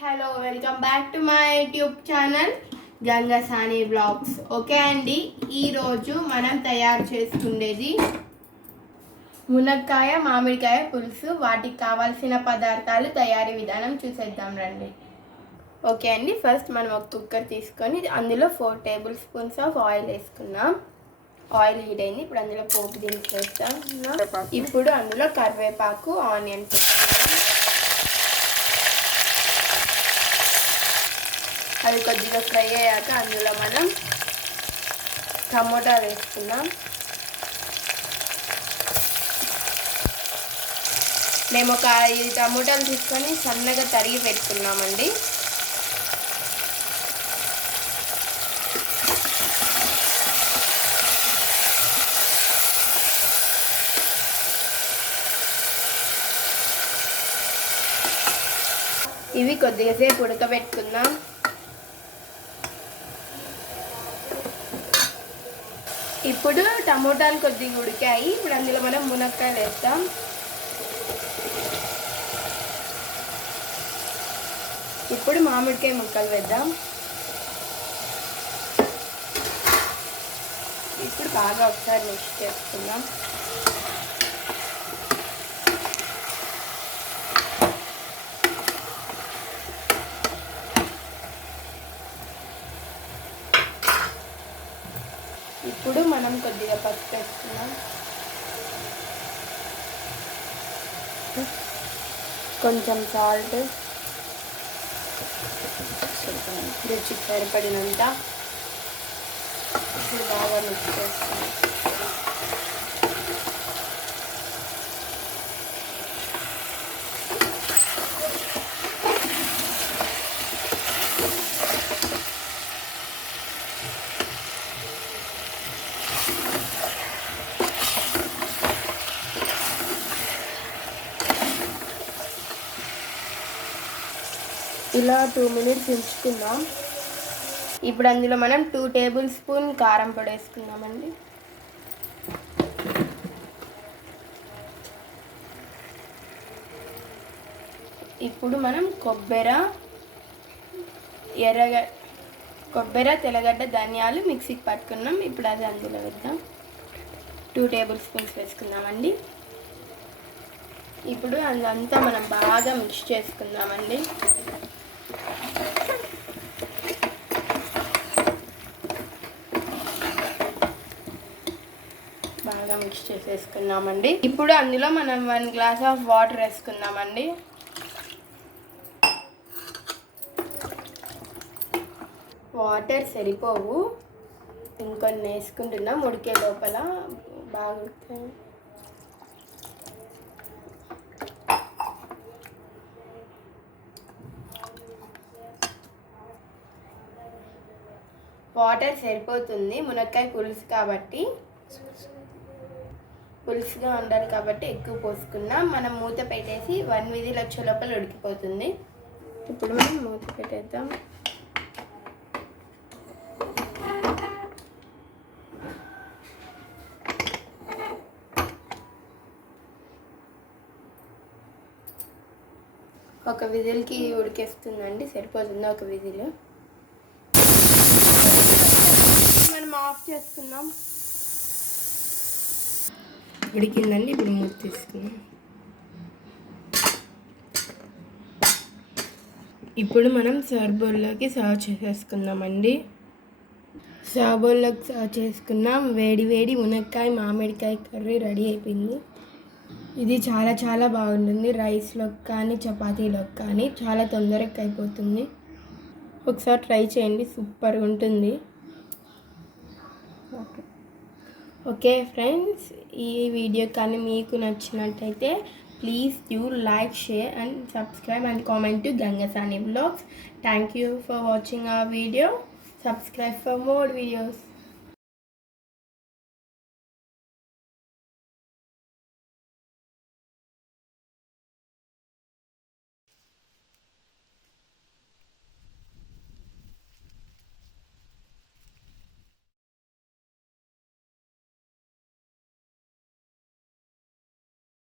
Hello welcome back to my YouTube channel Gangasani blogs. Okay అండి, ఈరోజు మనం తయారు చేసుకునేది మునక్కాయ మామిడికాయ పులుసు. వాటికి కావాల్సిన పదార్థాలు, తయారీ విధానం చూసేద్దాం రండి. ఓకే అండి, ఫస్ట్ మనం ఒక కుక్కర్ తీసుకొని అందులో 4 టేబుల్ స్పూన్స్ ఆఫ్ ఆయిల్ వేసుకున్నాం. ఆయిల్ హీట్ అయింది. ఇప్పుడు అందులో పోపు దినుసులు వేస్తాం. ఇప్పుడు అందులో కరివేపాకు, ఆనియన్స్ వేసుకున్నాం. అవి కొద్దిగా ఫ్రై అయ్యాక అందులో మనం టమోటా వేసుకున్నాం. మేము ఒక 5 టమోటాలు తీసుకొని సన్నగా తరిగి పెట్టుకున్నామండి. ఇవి కొద్దిగా సేపు ఉడకబెట్టుకుందాం. ఇప్పుడు టమోటాలు కొద్దిగా ఉడికాయి. ఇప్పుడు అందులో మనం మునక్కాయలు వేస్తాం. ఇప్పుడు మామిడికాయ ముక్కలు వేద్దాం. ఇప్పుడు బాగా ఒకసారి మిక్స్ చేసుకుందాం. ఇప్పుడు మనం కొద్దిగా పసుపు వేసుకున్నాం. కొంచెం సాల్ట్, రుచికి సరిపడినంత. ఇప్పుడు బాగా మిక్స్ చేసుకున్నాం. ఇలా 2 మినిట్స్ ఉంచుకుందాం. ఇప్పుడు అందులో మనం 2 టేబుల్ స్పూన్ కారం పొడి వేసుకుందామండి. ఇప్పుడు మనం కొబ్బరి, తెల్లగడ్డ, ధనియాలు మిక్సీకి పట్టుకున్నాం. ఇప్పుడు అది అందులో వేద్దాం. 2 టేబుల్ స్పూన్స్ వేసుకుందామండి. ఇప్పుడు అదంతా మనం బాగా మిక్స్ చేసుకుందామండి. బాగా మిక్స్ చేసేసుకున్నామండి. ఇప్పుడు అందులో మనం 1 గ్లాస్ ఆఫ్ వాటర్ వేసుకుందామండి. వాటర్ సరిపోవు, ఇంకొన్ని వేసుకుంటున్నాం. ఉడికే లోపల బాగా ఉడుకుతాయి. వాటర్ సరిపోతుంది, మునక్కాయ పులుసు కాబట్టి, పులుసుగా ఉండాలి కాబట్టి ఎక్కువ పోసుకున్నాం. మనం మూత పెట్టేసి 1 విజిల్ వచ్చే లోపల ఉడికిపోతుంది. ఇప్పుడు మనం మూత పెట్టేద్దాం. ఒక విజిల్కి ఉడికేస్తుందండి, సరిపోతుంది ఒక విజిల్. మనం ఆఫ్ చేసుకుందాం. ఉడికిందండి. ఇప్పుడు మూత తీసుకుందాం. ఇప్పుడు మనం సర్వ్ బౌల్లోకి సర్వ్ చేసేసుకుందామండి. సర్వ్ బౌల్లోకి సర్వ్ చేసుకున్నాం. వేడి వేడి మునక్కాయ మామిడికాయ కర్రీ రెడీ అయిపోయింది. ఇది చాలా చాలా బాగుంటుంది. రైస్లోకి కానీ చపాతీలోకి కానీ చాలా తొందరగా అయిపోతుంది. ఒకసారి ట్రై చేయండి, సూపర్గా ఉంటుంది. ఓకే ఫ్రెండ్స్, ఈ వీడియో కానీ మీకు నచ్చినట్టయితే please do like, share and subscribe and comment to Gangasani Vlogs. Thank you for watching our video. Subscribe for more videos.